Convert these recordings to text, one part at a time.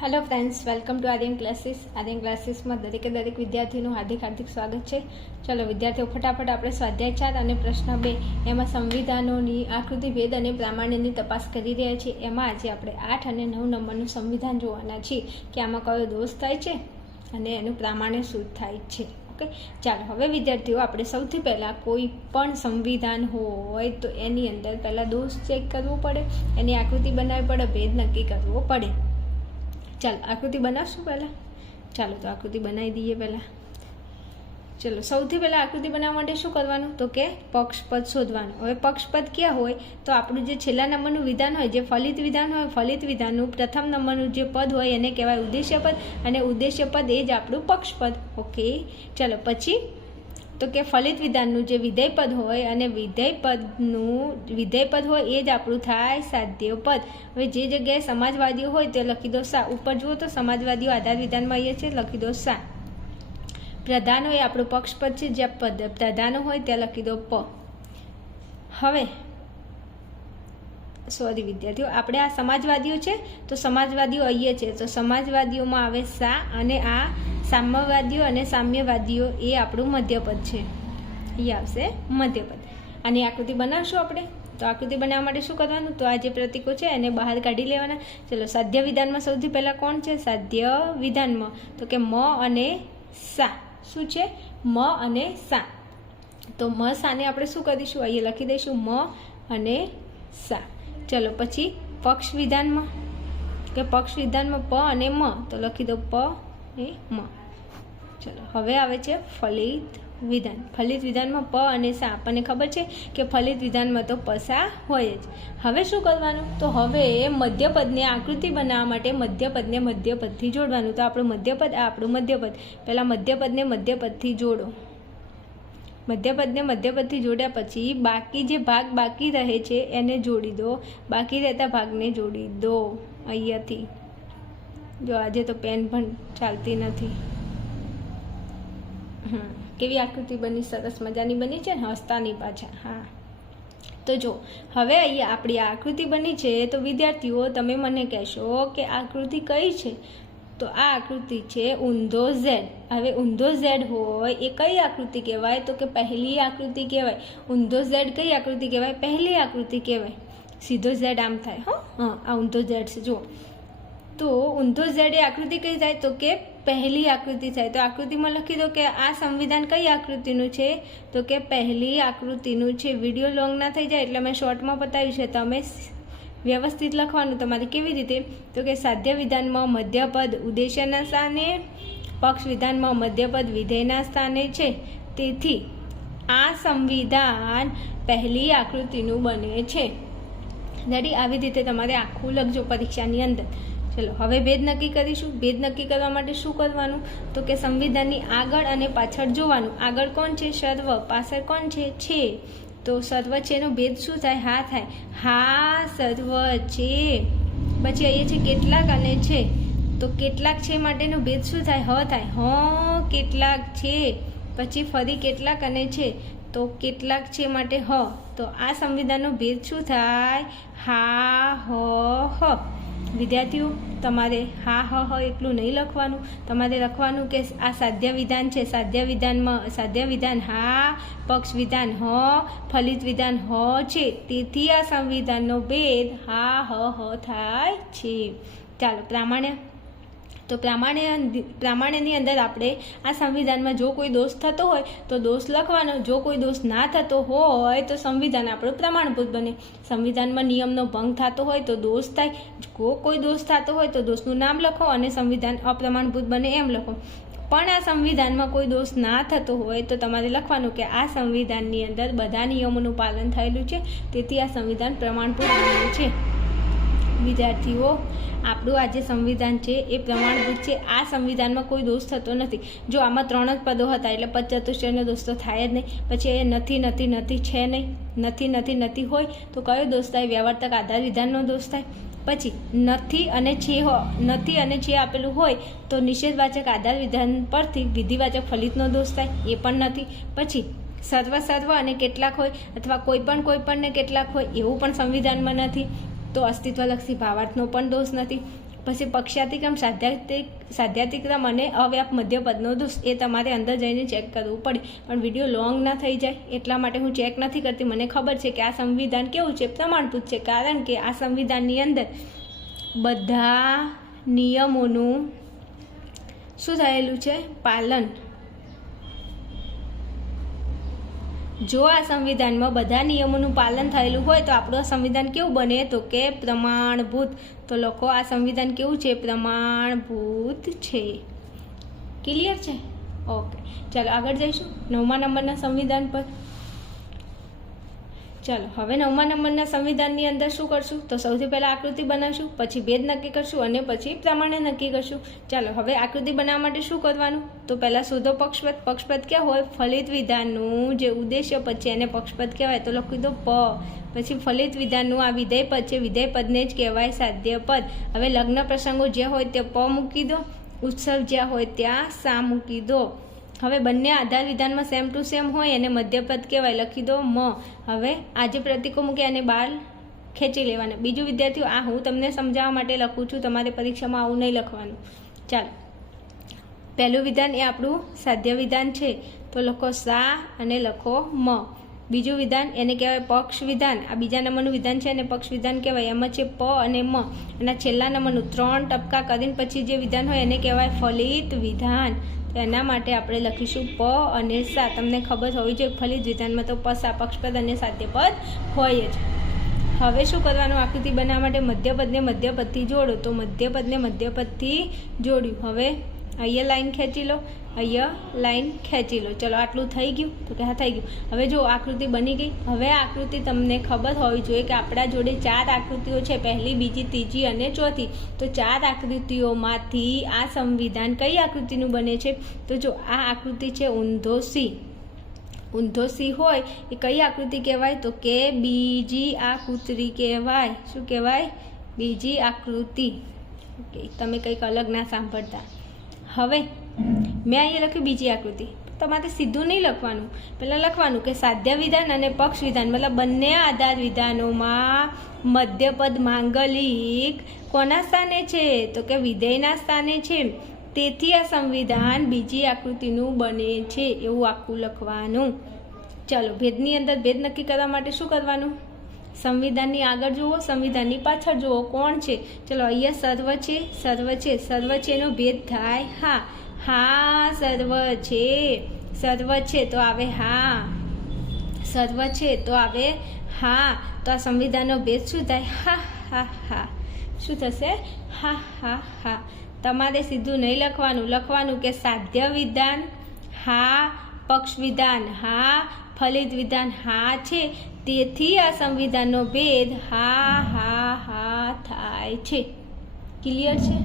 Hello friends, welcome to Aryan classes. Aryan ક્લાસીસમાં દરેક વિદ્યાર્થીનું હાર્દિક સ્વાગત છે. ચલો વિદ્યાર્થીઓ, ફટાફટ આપણે સ્વાધ્યાય 4 અને પ્રશ્ન 2 એમાં સંવિધાનોની આકૃતિ ભેદ અને પ્રામાણ્યની તપાસ કરી રહ્યા છીએ. એમાં આજે આપણે 8 અને 9 નંબરનું સંવિધાન જોવાના છીએ કે આમાં કયો દોષ થાય છે અને એનું પ્રામાણ્ય શું થાય છે. ઓકે, ચાલો હવે વિદ્યાર્થીઓ, આપણે સૌથી પહેલાં કોઈ પણ સંવિધાન હોય તો એની અંદર પહેલાં દોષ ચેક કરવો પડે, એની આકૃતિ બનાવવી પડે, ભેદ નક્કી કરવો પડે. ચાલો આકૃતિ બનાવશું પહેલાં. ચાલો તો આકૃતિ બનાવી દઈએ પહેલાં. ચલો સૌથી પહેલાં આકૃતિ બનાવવા માટે શું કરવાનું તો કે પક્ષપદ શોધવાનું. હવે પક્ષપદ ક્યાં હોય તો આપણું જે છેલ્લા નંબરનું વિધાન હોય, જે ફલિત વિધાન હોય, ફલિત વિધાનનું પ્રથમ નંબરનું જે પદ હોય એને કહેવાય ઉદ્દેશ્ય પદ, અને ઉદ્દેશ્ય પદ એ જ આપણું પક્ષપદ. ઓકે, ચલો પછી તો કે ફલિત વિધાનનું જે વિધેય પદ હોય અને વિધેય પદ હોય એ જ આપણું થાય સાધ્ય પદ. હવે જે જગ્યાએ સમાજવાદીઓ હોય તે લખી દો સા. ઉપર જુઓ તો સમાજવાદીઓ આધાર વિધાનમાં આવીએ છે, લખી દો સા. પ્રધાનો એ આપણું પક્ષપદ છે, જ્યાં પ્રધાનો હોય ત્યાં લખી દો પ. હવે સોરી વિદ્યાર્થીઓ, આપણે આ સમાજવાદીઓ છે તો સમાજવાદીઓ આવીએ છે તો સમાજવાદીઓમાં આવે સા, અને આ સામ્યવાદીઓ અને સામ્યવાદીઓ એ આપણું મધ્યપદ છે. એ આવશે મધ્યપદ. આની આકૃતિ બનાવશું આપણે. તો આકૃતિ બનાવવા માટે શું કરવાનું તો આ જે પ્રતીકો છે એને બહાર કાઢી લેવાના. ચલો સાધ્ય વિધાનમાં સૌથી પહેલાં કોણ છે? સાધ્ય વિધાનમાં તો કે મ અને સા. શું છે? મ અને સા. તો મ સાને આપણે શું કરીશું? અહીંયા લખી દઈશું મ અને સા. ચલો પછી પક્ષ વિધાનમાં કે પક્ષ વિધાનમાં પ અને મ તો લખી દો પ એ મ. ચલો હવે આવે છે ફલિત વિધાન. ફલિત વિધાનમાં પ અને સા. આપણને ખબર છે કે ફલિત વિધાનમાં તો પસા હોય જ. હવે શું કરવાનું તો હવે મધ્યપદને આકૃતિ બનાવવા માટે મધ્યપદને મધ્યપદથી જોડવાનું. તો આપણું મધ્યપદ આ આપણું મધ્યપદ. પહેલાં મધ્યપદને મધ્યપદથી જોડો. મધ્યપદને મધ્યપદથી જોડ્યા પછી બાકી જે ભાગ બાકી રહે છે એને જોડી દો. બાકી રહેતા ભાગને જોડી દો અહીંયાથી. જો આજે તો પેન પણ ચાલતી નથી. કેવી આકૃતિ બની? સરસ મજાની બની છે ને, હસતાની પાછા. હા, તો જો હવે અહીંયા આપણી આકૃતિ બની છે તો વિદ્યાર્થીઓ તમે મને કહેશો કે આકૃતિ કઈ છે? તો આ આકૃતિ છે ઊંધો ઝેડ. હવે ઊંધો ઝેડ હોય એ કઈ આકૃતિ કહેવાય તો કે પહેલી આકૃતિ કહેવાય. ઊંધો ઝેડ કઈ આકૃતિ કહેવાય? પહેલી આકૃતિ કહેવાય. સીધો ઝેડ આમ થાય. હા, આ ઊંધો ઝેડ છે. જુઓ તો ઊંધો ઝેડ એ આકૃતિ કઈ થાય તો કે પહેલી આકૃતિ થાય. તો આકૃતિમાં લખી દો કે આ સંવિધાન કઈ આકૃતિનું છે તો કે પહેલી આકૃતિનું છે. વિડીયો લોંગ ના થઈ જાય એટલે મેં શોર્ટમાં બતાવ્યું છે. તમે વ્યવસ્થિત લખવાનું તમારે. કેવી રીતે તો કે સાધ્ય વિધાનમાં મધ્યપદ ઉદ્દેશ્યના સ્થાને, પક્ષ વિધાનમાં મધ્યપદ વિધેયના સ્થાને છે. તેથી આ સંવિધાન પહેલી આકૃતિનું બને છે. રેડી? આવી રીતે તમારે આખું લખજો પરીક્ષાની અંદર. ચલો હવે ભેદ નક્કી કરીશું. ભેદ નક્કી કરવા માટે શું કરવાનું તો કે સંવિધાનની આગળ અને પાછળ જોવાનું. આગળ કોણ છે? સર્વ. પાછળ કોણ છે? છે. તો સર્વ છે નો ભેદ શું થાય? હા થાય. હા સર્વ છે. પછી અહીંયા છે કેટલાક અને છે. તો કેટલાક છે માટેનો ભેદ શું થાય? હ થાય. હ કેટલાક છે. પછી ફરી કેટલાક અને છે તો કેટલાક છે માટે હ. તો આ સંવિધાનનો ભેદ શું થાય? હા હ હ. વિદ્યાર્થીઓ તમારે હા હ એટલું નહીં લખવાનું. તમારે લખવાનું કે આ સાધ્ય વિધાન છે. સાધ્ય વિધાન હા, પક્ષ વિધાન હ, ફલિત વિધાન હ છે. તેથી આ સંવિધાનનો ભેદ હા હ થાય છે. ચાલો પ્રામાણ્ય. તો પ્રામાણ્યની અંદર આપણે આ સંવિધાનમાં જો કોઈ દોષ થતો હોય તો દોષ લખવાનો. જો કોઈ દોષ ના થતો હોય તો સંવિધાન આપણું પ્રમાણભૂત બને. સંવિધાનમાં નિયમનો ભંગ થતો હોય તો દોષ થાય. જો કોઈ દોષ થતો હોય તો દોષનું નામ લખો અને સંવિધાન અપ્રમાણભૂત બને એમ લખો. પણ આ સંવિધાનમાં કોઈ દોષ ના થતો હોય તો તમારે લખવાનું કે આ સંવિધાનની અંદર બધા નિયમોનું પાલન થયેલું છે. તેથી આ સંવિધાન પ્રમાણભૂત બન્યું છે. વિદ્યાર્થીઓ, આપણું આ જે સંવિધાન છે એ પ્રમાણભૂત છે. આ સંવિધાનમાં કોઈ દોષ થતો નથી. જો આમાં 3 જ પદો હતા એટલે પદ ચતુષ્ટયનો દોષ તો થાય જ નહીં. પછી એ નથી છે નહીં. નથી હોય તો કયો દોષ થાય? વ્યવર્તક આધાર વિધાનનો દોષ થાય. પછી નથી અને છે આપેલું હોય તો નિષેધવાચક આધાર વિધાન પરથી વિધિવાચક ફલિતનો દોષ થાય. એ પણ નથી. પછી સર્વ અને કેટલાક હોય અથવા કોઈ પણ ને કેટલાક હોય એવું પણ સંવિધાનમાં નથી. તો અસ્તિત્વલક્ષી ભાવાર્થનો પણ દોષ નથી. પછી પક્ષાતિક્રમ, સાધ્યાતિક્રમ અને અવ્યાપ મધ્યપદનો દોષ એ તમારે અંદર જઈને ચેક કરવું પડે. પણ વિડીયો લોંગ ના થઈ જાય એટલા માટે હું ચેક નથી કરતી. મને ખબર છે કે આ સંવિધાન કેવું છે, પ્રમાણભૂત છે, કારણ કે આ સંવિધાનની અંદર બધા નિયમોનું શું થયેલું છે? પાલન. જો આ સંવિધાનમાં બધા નિયમોનું પાલન થયેલું હોય તો આપણું આ સંવિધાન કેવું બને? તો કે પ્રમાણભૂત. તો લોકો આ સંવિધાન કેવું છે? પ્રમાણભૂત છે. ક્લિયર છે? ઓકે, ચાલો આગળ જઈશું 9મા નંબરના સંવિધાન પર. ચાલો હવે 9મા નંબરના સંવિધાનની અંદર શું કરશું? તો સૌથી પહેલાં આકૃતિ બનાવશું, પછી ભેદ નક્કી કરશું અને પછી પ્રમાણે નક્કી કરશું. ચાલો હવે આકૃતિ બનાવવા માટે શું કરવાનું? તો પહેલાં શોધો પક્ષપદ. પક્ષપદ ક્યાં હોય? ફલિત વિધાનનું જે ઉદ્દેશ્ય પદ છે એને પક્ષપદ કહેવાય. તો લખી દો પ. પછી ફલિત વિધાનનું આ વિધેય પદ છે, વિધેય પદને જ કહેવાય સાધ્ય પદ. હવે લગ્ન પ્રસંગો જે હોય તે પ મૂકી દો, ઉત્સવ જ્યાં હોય ત્યાં સા મૂકી દો. હવે બંને આધાર વિધાનમાં સેમ ટુ સેમ હોય અને મધ્યપદ કહેવાય. લખી દો મ. હવે આ જે પ્રતીકો મૂક્યા એને બહાર ખેંચી લેવાના. બીજું વિદ્યાર્થીઓ, આ હું તમને સમજાવવા માટે લખું છું, તમારે પરીક્ષામાં આવું નહીં લખવાનું. ચાલો, પહેલું વિધાન એ આપણું સાધ્ય વિધાન છે, તો લખો સા અને લખો મ. બીજું વિધાન એને કહેવાય પક્ષ વિધાન. આ બીજા નંબરનું વિધાન છે અને પક્ષ વિધાન કહેવાય. એમાં છે પ અને મ. અને છેલ્લા નંબરનું 3 ટપકા કરીને પછી જે વિધાન હોય એને કહેવાય ફલિત વિધાન. તો એના માટે આપણે લખીશું પ અને સા. તમને ખબર હોવી જોઈએ ફલિત વિધાનમાં તો પસા, પક્ષપદ અને સાધ્યપદ હોય જ. હવે શું કરવાનું? આકૃતિ બનાવવા માટે મધ્યપદને મધ્યપદથી જોડો. તો મધ્યપદને મધ્યપદથી જોડ્યું. હવે અહીંયા લાઈન ખેંચી લો, અહીંયા લાઈન ખેંચી લો. ચલો આટલું થઈ ગયું? તો કે હા થઈ ગયું. હવે જો આકૃતિ બની ગઈ. હવે આકૃતિ તમને ખબર હોવી જોઈએ કે આપણા જોડે 4 આકૃતિઓ છે, પહેલી, બીજી, ત્રીજી અને ચોથી. તો 4 આકૃતિઓમાંથી આ સંવિધાન કઈ આકૃતિનું બને છે? તો જો આ આકૃતિ છે ઊંધો સી. ઊંધો સી હોય એ કઈ આકૃતિ કહેવાય? તો કે બીજી આકૃતિ કહેવાય. શું કહેવાય? બીજી આકૃતિ. ઓકે, તમે કંઈક અલગ ના સાંભળતા. હવે મેં અહીંયા લખ્યું બીજી આકૃતિ. તમારે સીધું નહીં લખવાનું, પહેલાં લખવાનું કે સાધ્ય વિધાન અને પક્ષ વિધાન મતલબ બંને આધાર વિધાનોમાં મધ્યપદ માંગલિક કોના સ્થાને છે? તો કે વિધેયના સ્થાને છે. તેથી આ સંવિધાન બીજી આકૃતિનું બને છે, એવું આખું લખવાનું. ચાલો ભેદની અંદર ભેદ નક્કી કરવા માટે શું કરવાનું? સંવિધાનની આગળ જુઓ, સંવિધાનની પાછળ જુઓ કોણ છે. ચલો અહીંયા સર્વ છે, સર્વ છે, સર્વ છે એનો ભેદ થાય હા. હા સર્વ છે, સર્વ છે તો આવે હા, સર્વ છે તો આવે હા. તો આ સંવિધાનનો ભેદ શું થાય? હા હા હા. શું થશે? હા હા હા. તમારે સીધું નહીં લખવાનું, લખવાનું કે સાધ્ય વિધાન હા, પક્ષ વિધાન હા, ફલિત વિધાન હા છે, તેથી આ સંવિધાનનો ભેદ હા હા હા થાય છે. ક્લિયર છે?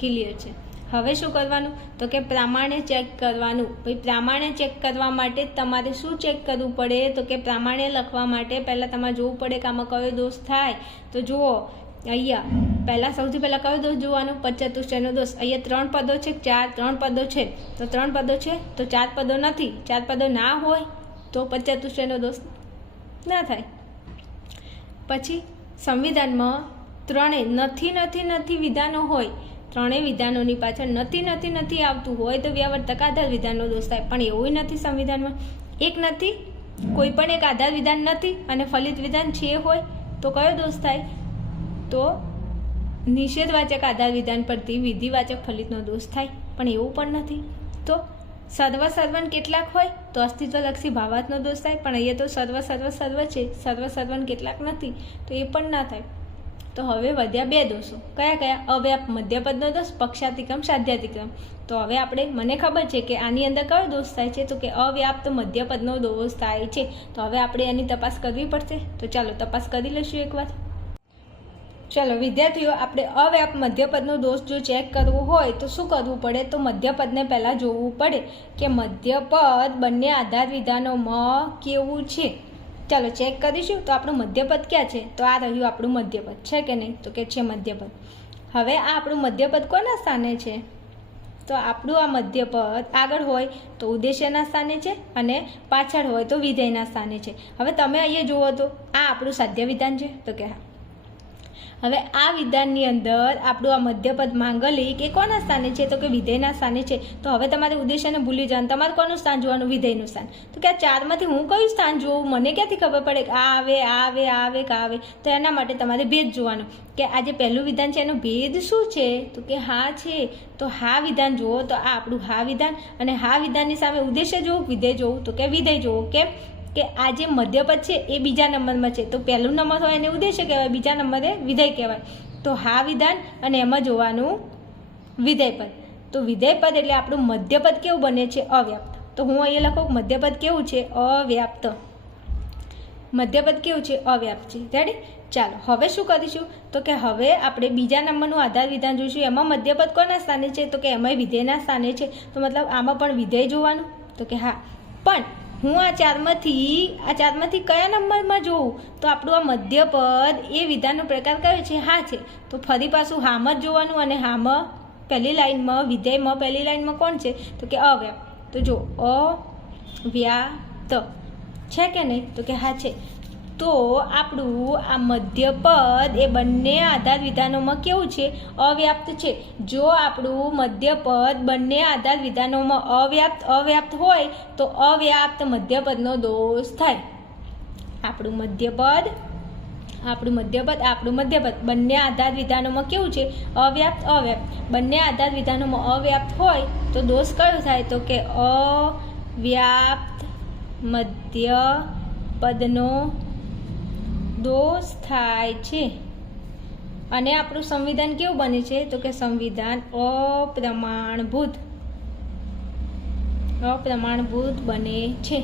ક્લિયર છે. હવે શું કરવાનું? તો કે પ્રમાણે ચેક કરવાનું. ભાઈ પ્રમાણે ચેક કરવા માટે તમારે શું ચેક કરવું પડે? તો કે પ્રમાણે લખવા માટે પહેલાં તમારે જોવું પડે કે આમાં કયો દોષ થાય. તો જુઓ અહીંયા પહેલાં સૌથી પહેલાં કયો દોષ જોવાનો? પચચતુષ્ટયનો દોષ. અહીંયા 3 પદો છે, 3 પદો છે. તો 3 પદો છે તો 4 પદો નથી. 4 પદો ના હોય તો પચચતુષ્ટયનો દોષ ના થાય. પછી સંવિધાનમાં 3 નથી નથી નથી વિધાનો હોય, 3 વિધાનોની પાછળ નથી નથી નથી આવતું હોય તો વ્યાવર્તક આધાર વિધાનનો દોષ થાય. પણ એવું નથી સંવિધાનમાં. એક નથી, કોઈ પણ એક આધાર વિધાન નથી અને ફલિત વિધાન છે હોય તો કયો દોષ થાય? તો નિષેધવાચક આધાર વિધાન પરથી વિધિવાચક ફલિતનો દોષ થાય. પણ એવું પણ નથી. તો સર્વ સર્વન કેટલાક હોય તો અસ્તિત્વલક્ષી ભાવાર્થનો દોષ થાય. પણ અહીંયા તો સર્વ સર્વ સર્વ છે, સર્વ સર્વન કેટલાક નથી તો એ પણ ના થાય. તો હવે વધ્યા 2 દોષો. કયા કયા? અવ્યાપ મધ્યપદનો દોષ, પક્ષાતિક્રમ સાધ્યાતિક્રમ. તો હવે આપણે, મને ખબર છે કે આની અંદર કયો દોષ થાય છે? તો કે અવ્યાપ્ત મધ્યપદનો દોષ થાય છે. તો હવે આપણે એની તપાસ કરવી પડશે. તો ચાલો તપાસ કરી લઈશું એકવાર. ચાલો વિદ્યાર્થીઓ, આપણે અવ્યાપ મધ્યપદનો દોષ જો ચેક કરવો હોય તો શું કરવું પડે? તો મધ્યપદને પહેલાં જોવું પડે કે મધ્યપદ બંને આધાર વિધાનોમાં કેવું છે. ચાલો ચેક કરીશું. તો આપણું મધ્યપદ ક્યાં છે? તો આ રહ્યું આપણું મધ્યપદ. છે કે નહીં? તો કે છે મધ્યપદ. હવે આ આપણું મધ્યપદ કોના સ્થાને છે? તો આપણું આ મધ્યપદ આગળ હોય તો ઉદ્દેશ્યના સ્થાને છે અને પાછળ હોય તો વિધેયના સ્થાને છે. હવે તમે અહીંયા જુઓ તો આ આપણું સાધ્ય વિધાન છે. તો કે હા. હવે આ વિધાનની અંદર આપણું આ મધ્યપદ માંગલિક એ કોના સ્થાને છે? તો કે વિધેયના સ્થાને છે. તો હવે તમારે ઉદ્દેશ્યને ભૂલી જવાનું, તમારે કોનું સ્થાન જોવાનું? વિધેયનું સ્થાન. તો કે આ ચારમાંથી હું કયું સ્થાન જોઉં? મને ક્યાંથી ખબર પડે કે આ આવે, આ આવે, આ આવે, કા આવે? તો એના માટે તમારે ભેદ જોવાનો કે આ જે પહેલું વિધાન છે એનો ભેદ શું છે? તો કે હા છે. તો હા વિધાન જુઓ તો આ આપણું હા વિધાન, અને હા વિધાનની સામે ઉદ્દેશ્ય જોવું, વિધેય જોવું, તો કે વિધેય જોવું. કેમ કે આ જે મધ્યપદ છે એ બીજા નંબરમાં છે, તો પહેલું નંબર હોય એને ઉદ્દેશ્ય કહેવાય, બીજા નંબરે વિધેય કહેવાય. તો હા વિધાન અને એમાં જોવાનું વિધેયપદ. તો વિધેયપદ એટલે આપણું મધ્યપદ કેવું બને છે? અવ્યાપ્ત. તો હું અહીંયા લખું મધ્યપદ કેવું છે? અવ્યાપ્ત. મધ્યપદ કેવું છે? અવ્યાપ્ત છે. રેડી? ચાલો હવે શું કરીશું? તો કે હવે આપણે બીજા નંબરનું આધાર વિધાન જોઈશું. એમાં મધ્યપદ કોના સ્થાને છે? તો કે એમાં વિધેયના સ્થાને છે. તો મતલબ આમાં પણ વિધેય જોવાનું. તો કે હા, પણ હું આ ચારમાંથી કયા નંબરમાં જોઉં? તો આપણું આ મધ્યપદ એ વિધાનનો પ્રકાર કયો છે? હા છે. તો ફરી પાછું હામ જ જોવાનું, અને હામ પહેલી લાઈનમાં વિધેયમાં પહેલી લાઈનમાં કોણ છે? તો કે અવ્યાપ્ત. તો જો અવ્યાપ્ત છે કે નહીં? તો કે હા છે. તો આપણું આ મધ્યપદ એ બંને આધાર વિધાનોમાં કેવું છે? અવ્યાપ્ત છે. જો આપણું મધ્યપદ બંને આધાર વિધાનોમાં અવ્યાપ્ત હોય તો અવ્યાપ્ત મધ્યપદનો દોષ થાય. આપણું મધ્યપદ બંને આધાર વિધાનોમાં કેવું છે? અવ્યાપ્ત. બંને આધાર વિધાનોમાં અવ્યાપ્ત હોય તો દોષ કયો થાય? તો કે અવ્યાપ્ત મધ્યપદનો દોષ થાય છે. અને આપણું સંવિધાન કેવું બને છે? તો કે સંવિધાન અપ્રમાણભૂત બને છે.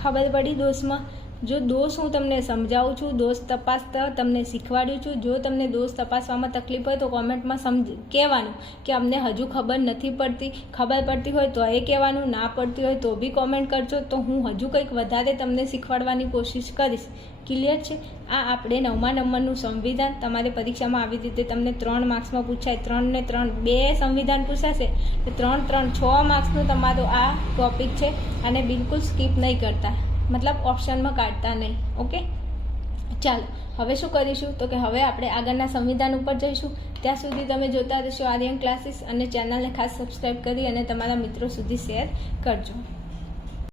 ખબર પડી દોષમાં? જો દોષ હું તમને સમજાવું છું, દોષ તપાસતા તમને શીખવાડું છું. જો તમને દોષ તપાસવામાં તકલીફ હોય તો કોમેન્ટમાં કહેવાનું કે અમને હજુ ખબર નથી પડતી. ખબર પડતી હોય તો એ કહેવાનું, ના પડતી હોય તો બી કોમેન્ટ કરજો. તો હું હજુ કંઈક વધારે તમને શીખવાડવાની કોશિશ કરીશ. ક્લિયર છે? આ આપણે 9મા નંબરનું સંવિધાન. તમારે પરીક્ષામાં આવી રીતે તમને 3 માર્ક્સમાં પૂછાય. 3 ને 3 2 સંવિધાન પૂછાશે. 3 6 માર્ક્સનું તમારું આ ટોપિક છે, અને બિલકુલ સ્કીપ નહીં કરતા, મતલબ ઓપ્શનમાં કાઢતા નહીં. ઓકે, ચાલો હવે શું કરીશું? તો કે હવે આપણે આગળના સંવિધાન ઉપર જઈશું. ત્યાં સુધી તમે જોતા રહેશો આર્યન ક્લાસીસ, અને ચેનલને ખાસ સબસ્ક્રાઈબ કરી અને તમારા મિત્રો સુધી શેર કરજો.